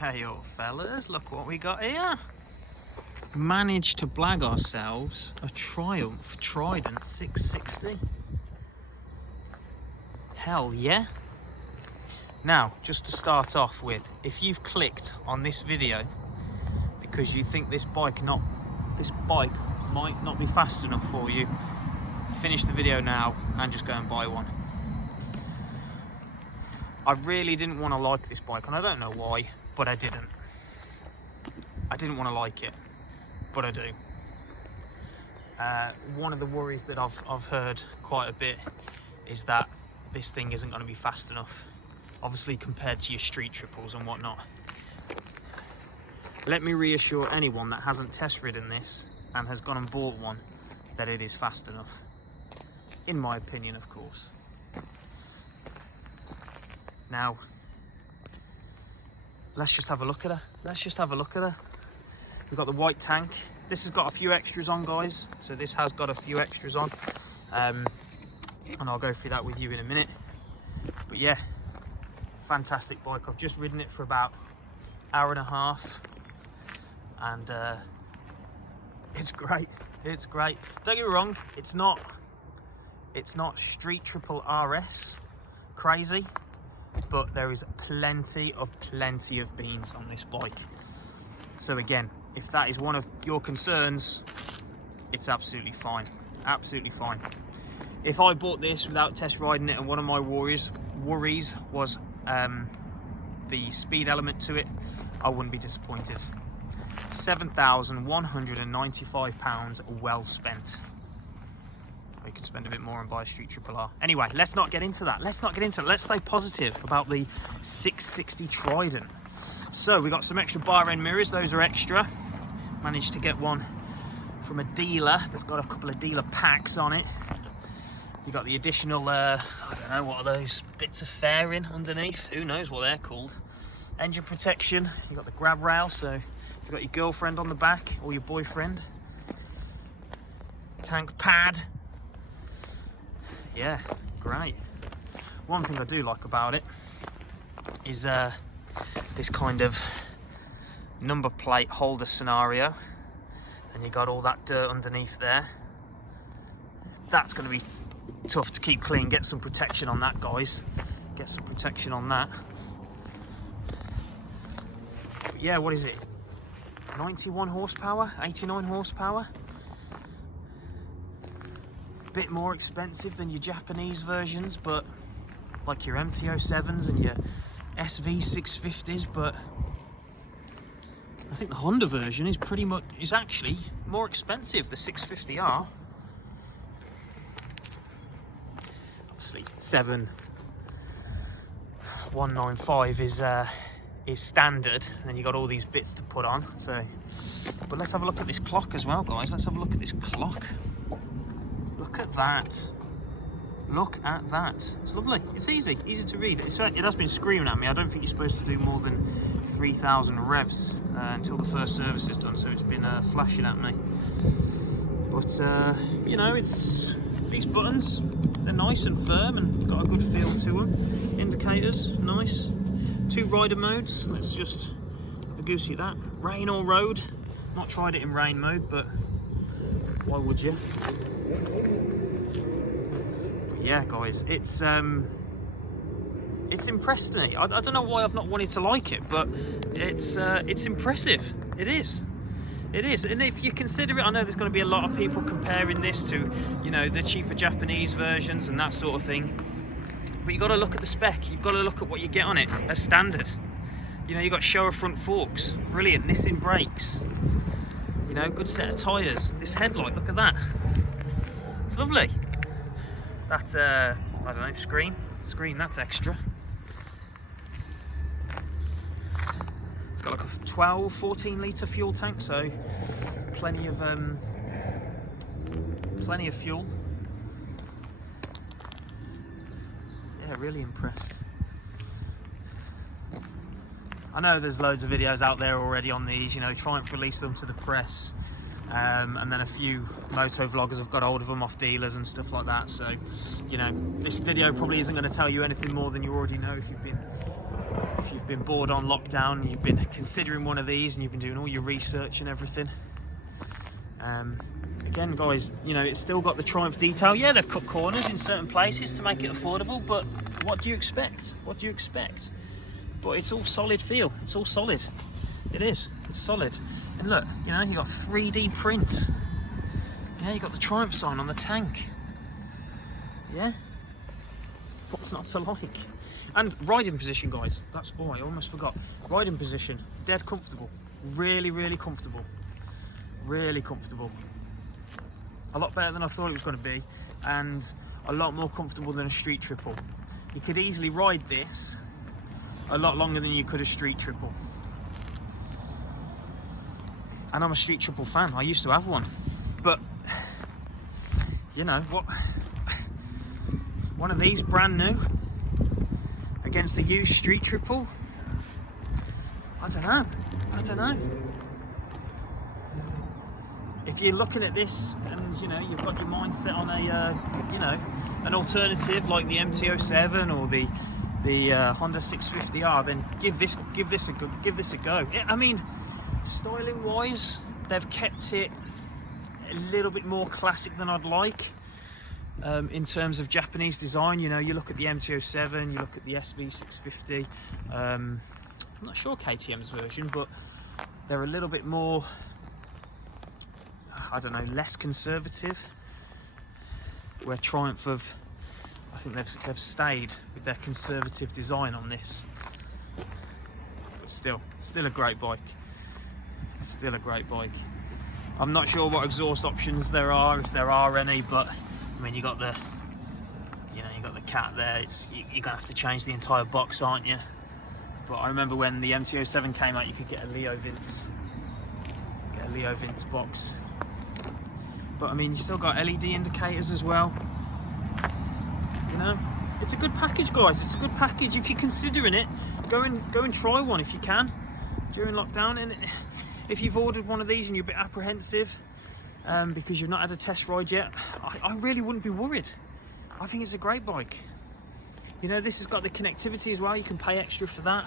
Hey up fellas, look what we got here. Managed to blag ourselves a Triumph Trident 660. Hell yeah. Now, just to start off with, if you've clicked on this video because you think this bike might not be fast enough for you, finish the video now and just go and buy one. I really didn't want to like this bike, and I don't know why, but I didn't. I didn't want to like it, but I do. One of the worries that I've heard quite a bit is that this thing isn't going to be fast enough, obviously compared to your street triples and whatnot. Let me reassure anyone that hasn't test ridden this and has gone and bought one that it is fast enough, in my opinion, of course. Now, let's just have a look at her. We've got the white tank. This has got a few extras on, guys. So this has got a few extras on. And I'll go through that with you in a minute. But yeah, fantastic bike. I've just ridden it for about an hour and a half. And it's great. It's great. Don't get me wrong, it's not street triple RS crazy. But there is plenty of beans on this bike. So again, if that is one of your concerns, it's absolutely fine. Absolutely fine. If I bought this without test riding it and one of my worries was the speed element to it, I wouldn't be disappointed. £7,195 well spent. You could spend a bit more and buy a street triple R. Anyway, let's not get into that. Let's stay positive about the 660 Trident. So we got some extra bar end mirrors. Those are extra. Managed to get one from a dealer that's got a couple of dealer packs on it. You got the additional, I don't know, what are those bits of fairing underneath? Who knows what they're called. Engine protection. You got the grab rail, so you've got your girlfriend on the back or your boyfriend. Tank pad. Yeah, great. One thing I do like about it is this kind of number plate holder scenario, and you got all that dirt underneath there. That's going to be tough to keep clean. Get some protection on that, guys. Get some protection on that. But yeah, what is it? 91 horsepower, 89 horsepower. Bit more expensive than your Japanese versions, but like your MT-07s and your SV650s, but I think the Honda version is actually more expensive, the 650R. Obviously 7195 is standard, and then you got all these bits to put on. So, but let's have a look at this clock as well, guys. Let's have a look at this clock. Look at that. Look at that. It's lovely. It's easy to read. It has been screaming at me. I don't think you're supposed to do more than 3,000 revs until the first service is done. So it's been flashing at me. But, you know, it's these buttons, they're nice and firm and got a good feel to them. Indicators, nice. 2 rider modes. Let's just have a goosey at that. Rain or road. Not tried it in rain mode, but why would you? Yeah, guys, it's impressed me. I don't know why I've not wanted to like it, but it's impressive. It is, and if you consider it, I know there's going to be a lot of people comparing this to, you know, the cheaper Japanese versions and that sort of thing, but you got to look at the spec. You've got to look at what you get on it as standard. You know, you got Showa front forks, brilliant. Nissin brakes, you know, good set of tyres. This headlight, look at that, it's lovely. That, I don't know, screen, that's extra. It's got like a 12, 14 litre fuel tank, so plenty of fuel. Yeah, really impressed. I know there's loads of videos out there already on these, you know, Triumph release them to the press. And then a few moto vloggers have got hold of them off dealers and stuff like that. So, you know, this video probably isn't going to tell you anything more than you already know if you've been if you've been bored on lockdown and you've been considering one of these and you've been doing all your research and everything. Again, guys, you know, it's still got the Triumph detail. Yeah, they've cut corners in certain places to make it affordable, but what do you expect? What do you expect? But it's all solid feel. It's all solid. It is. It's solid. And look, you know, you got 3D print. Yeah, you got the Triumph sign on the tank. Yeah. What's not to like? And riding position, guys. That's all. I almost forgot. Riding position. Dead comfortable. Really, really comfortable. Really comfortable. A lot better than I thought it was going to be, and a lot more comfortable than a street triple. You could easily ride this a lot longer than you could a street triple. And I'm a street triple fan. I used to have one, but you know what? One of these brand new against a used street triple. I don't know. I don't know. If you're looking at this and you know you've got your mind set on a you know, an alternative like the MT-07 or the Honda 650R, then give this a go. I mean, styling wise, they've kept it a little bit more classic than I'd like. In terms of Japanese design, you know, you look at the MT-07, you look at the SV650. I'm not sure KTM's version, but they're a little bit more, I don't know, less conservative. Where Triumph have, I think they've stayed with their conservative design on this. But still a great bike. Still a great bike. I'm not sure what exhaust options there are, if there are any, but I mean, you got the cat there. You're gonna have to change the entire box, aren't you? But I remember when the MT-07 came out, you could get a Leo Vince box. But I mean, you still got LED indicators as well. You know, it's a good package, guys. It's a good package. If you're considering it, go and try one if you can during lockdown. And if you've ordered one of these and you're a bit apprehensive because you've not had a test ride yet, I really wouldn't be worried. I think it's a great bike. You know, this has got the connectivity as well. You can pay extra for that.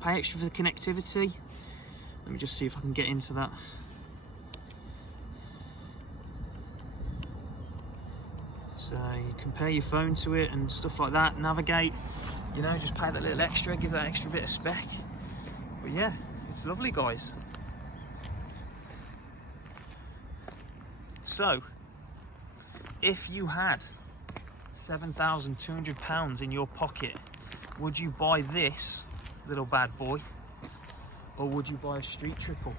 Pay extra for the connectivity. Let me just see if I can get into that. So you can pair your phone to it and stuff like that, navigate, you know, just pay that little extra, give that extra bit of spec. But yeah, it's lovely, guys. So, if you had £7,200 in your pocket, would you buy this little bad boy? Or would you buy a street triple?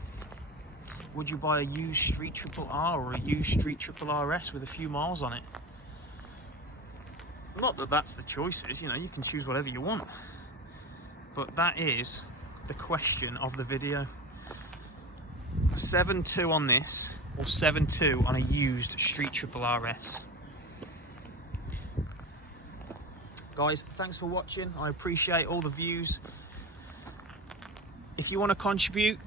Would you buy a used street triple R or a used street triple RS with a few miles on it? Not that that's the choices, you know, you can choose whatever you want. But that is the question of the video. 7.2 on this, or 7.2 on a used street triple RS. Guys, thanks for watching. I appreciate all the views. If you want to contribute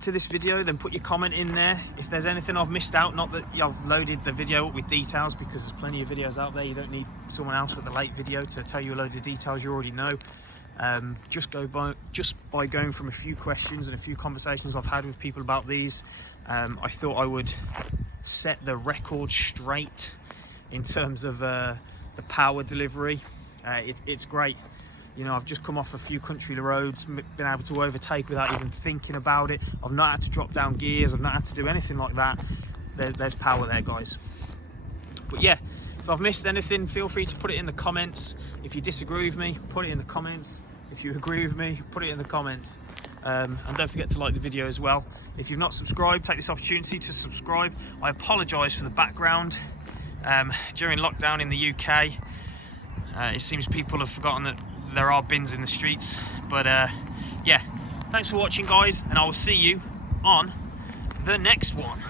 to this video, then put your comment in there. If there's anything I've missed out, not that I've loaded the video up with details, because there's plenty of videos out there. You don't need someone else with a late video to tell you a load of details you already know. Just by going from a few questions and a few conversations I've had with people about these, I thought I would set the record straight in terms of the power delivery. It's great. You know, I've just come off a few country roads, been able to overtake without even thinking about it. I've not had to drop down gears, I've not had to do anything like that. There's power there, guys. But yeah, if I've missed anything, feel free to put it in the comments. If you disagree with me, put it in the comments. If you agree with me, put it in the comments. And don't forget to like the video as well. If you've not subscribed, take this opportunity to subscribe. I apologise for the background. During lockdown in the UK, it seems people have forgotten that there are bins in the streets. But yeah, thanks for watching, guys, and I will see you on the next one.